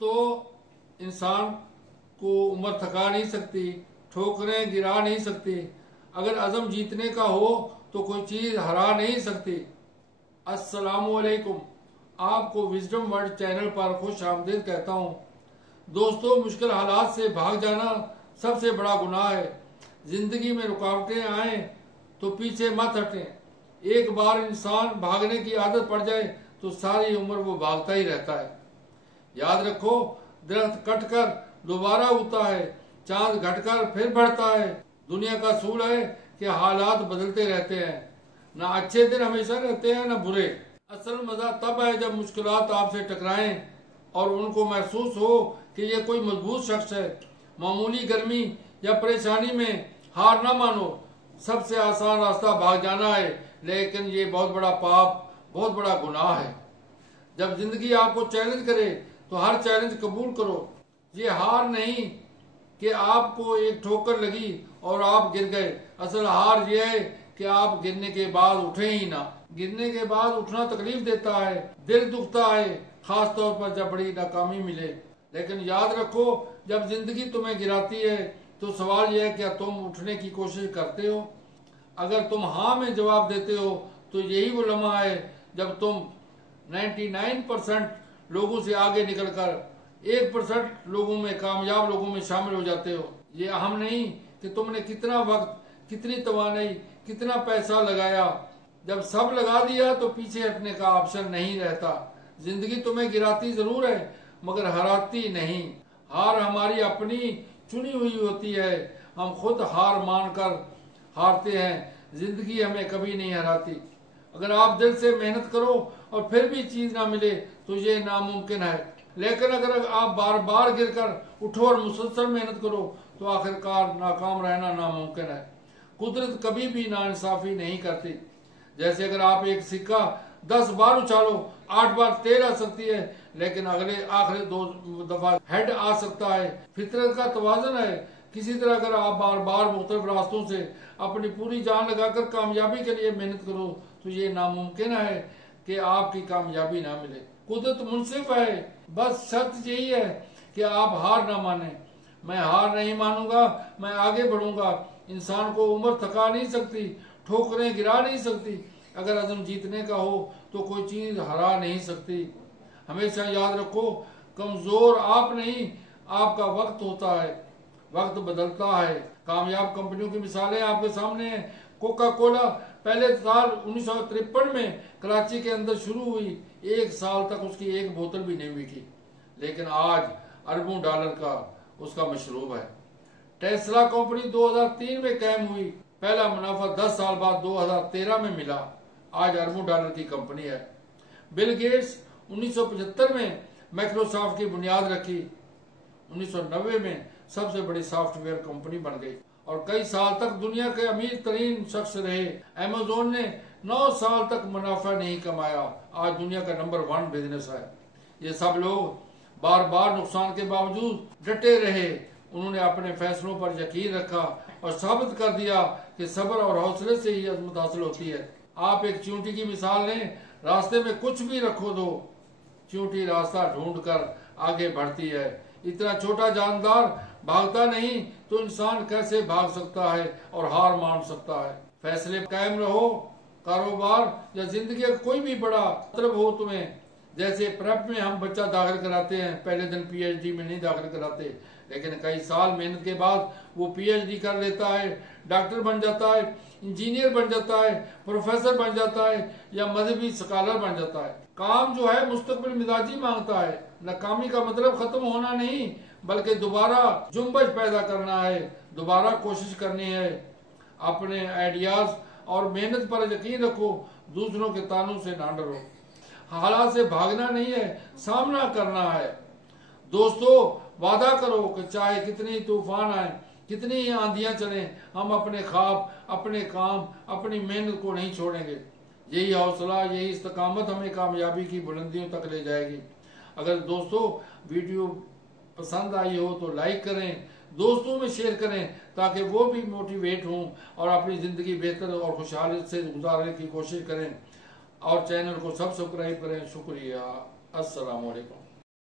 दोस्तों, इंसान को उम्र थका नहीं सकती, ठोकरें गिरा नहीं सकती। अगर अज़म जीतने का हो तो कोई चीज हरा नहीं सकती। अस्सलामुअलैकुम, आपको विजडम वर्ल्ड चैनल पर खुश आमदीद कहता हूँ। दोस्तों, मुश्किल हालात से भाग जाना सबसे बड़ा गुनाह है। जिंदगी में रुकावटें आए तो पीछे मत हटें। एक बार इंसान भागने की आदत पड़ जाए तो सारी उम्र वो भागता ही रहता है। याद रखो, दरख्त कटकर दोबारा उगता है, चांद घटकर फिर बढ़ता है। दुनिया का सूल है कि हालात बदलते रहते हैं। ना अच्छे दिन हमेशा रहते हैं, ना बुरे। असल मजा तब है जब मुश्किलात आपसे टकराएं और उनको महसूस हो कि ये कोई मजबूत शख्स है। मामूली गर्मी या परेशानी में हार ना मानो। सबसे आसान रास्ता भाग जाना है, लेकिन ये बहुत बड़ा पाप, बहुत बड़ा गुनाह है। जब जिंदगी आपको चैलेंज करे तो हर चैलेंज कबूल करो। ये हार नहीं कि आपको एक ठोकर लगी और आप गिर गए। असल हार ये है कि आप गिरने के बाद उठे ही ना। गिरने के बाद उठना तकलीफ देता है, दिल दुखता है, खास तौर पर जब बड़ी नाकामी मिले। लेकिन याद रखो, जब जिंदगी तुम्हें गिराती है तो सवाल यह है क्या तुम उठने की कोशिश करते हो। अगर तुम हाँ में जवाब देते हो तो यही वो लम्हा है जब तुम 99% लोगों से आगे निकलकर 1% लोगों में, कामयाब लोगों में शामिल हो जाते हो। ये अहम नहीं कि तुमने कितना वक्त, कितनी तवानाई, कितना पैसा लगाया। जब सब लगा दिया तो पीछे हटने का ऑप्शन नहीं रहता। जिंदगी तुम्हें गिराती जरूर है मगर हराती नहीं। हार हमारी अपनी चुनी हुई होती है। हम खुद हार मानकर हारते हैं। जिंदगी हमें कभी नहीं हराती। अगर आप दिल से मेहनत करो और फिर भी चीज ना मिले तो ये नामुमकिन है। लेकिन अगर आप बार बार गिरकर उठो और मुसलसल मेहनत करो तो आखिरकार नाकाम रहना नामुमकिन है। कुदरत कभी भी नाइंसाफी नहीं करती। जैसे अगर आप एक सिक्का 10 बार उछालो, 8 बार तेल आ सकती है, लेकिन आखिरी 2 दफा हेड आ सकता है। फितरत का तवाज़ुन है। किसी तरह अगर आप बार बार मुख्तलिफ रास्तों से अपनी पूरी जान लगाकर कामयाबी के लिए मेहनत करो तो ये नामुमकिन है कि आपकी कामयाबी ना मिले। कुदरत मुनसिफ है। बस शर्त यही है कि आप हार ना माने। मैं हार नहीं मानूंगा, मैं आगे बढ़ूंगा। इंसान को उम्र थका नहीं सकती, ठोकरें गिरा नहीं सकती। अगर अज़म जीतने का हो तो कोई चीज हरा नहीं सकती। हमेशा याद रखो, कमजोर आप नहीं, आपका वक्त होता है। वक्त बदलता है। कामयाब कंपनियों की मिसालें आपके सामने हैं। कोका कोला पहले साल 1953 में कराची के अंदर शुरू हुई। 1 साल तक उसकी एक बोतल भी नहीं बिकी, लेकिन आज अरबों डॉलर का उसका मशरूब है। टेस्ला कंपनी 2003 में कायम हुई। पहला मुनाफा 10 साल बाद 2013 में मिला। आज अरबों डॉलर की कंपनी है। बिल गेट्स 1975 में माइक्रोसॉफ्ट की बुनियाद रखी। 1990 में सबसे बड़ी सॉफ्टवेयर कंपनी बन गई और कई साल तक दुनिया के अमीर तरीन शख्स रहे। अमेज़न ने 9 साल तक मुनाफा नहीं कमाया। आज दुनिया का नंबर 1 बिजनेस है। ये सब लोग बार बार नुकसान के बावजूद डटे रहे। उन्होंने अपने फैसलों पर यकीन रखा और साबित कर दिया कि सब्र और हौसले से ही अज़मत हासिल होती है। आप एक चींटी की मिसाल लें। रास्ते में कुछ भी रखो दो, चींटी रास्ता ढूंढकर आगे बढ़ती है। इतना छोटा जानदार भागता नहीं तो इंसान कैसे भाग सकता है और हार मान सकता है। फैसले कायम रहो। कारोबार या जिंदगी का कोई भी बड़ा मतलब हो तुम्हें, जैसे प्रेप में हम बच्चा दाखिल कराते हैं, पहले दिन पीएचडी में नहीं दाखिल कराते, लेकिन कई साल मेहनत के बाद वो पीएचडी कर लेता है, डॉक्टर बन जाता है, इंजीनियर बन जाता है, प्रोफेसर बन जाता है या मजहबी स्कॉलर बन जाता है। काम जो है मुस्तकबिल मिजाजी मांगता है। नाकामी का मतलब खत्म होना नहीं, बल्कि दोबारा जुम्बश पैदा करना है, दोबारा कोशिश करनी है। अपने आइडियाज और मेहनत पर यकीन रखो। दूसरों के तानों से ना डरो। हालात से भागना नहीं है, सामना करना है। दोस्तों, वादा करो कि चाहे कितनी तूफान आए, कितनी ही आंधियां चले, हम अपने ख्वाब, अपने काम, अपनी मेहनत को नहीं छोड़ेंगे। यही हौसला, यही इस्तकामत हमें कामयाबी की बुलंदियों तक ले जाएगी। अगर दोस्तों वीडियो पसंद आई हो तो लाइक करें, दोस्तों में शेयर करें ताकि वो भी मोटिवेट हों और अपनी जिंदगी बेहतर और खुशहाली से गुजारने की कोशिश करें। और चैनल को सब्सक्राइब करें। शुक्रिया। अस्सलाम वालेकुम।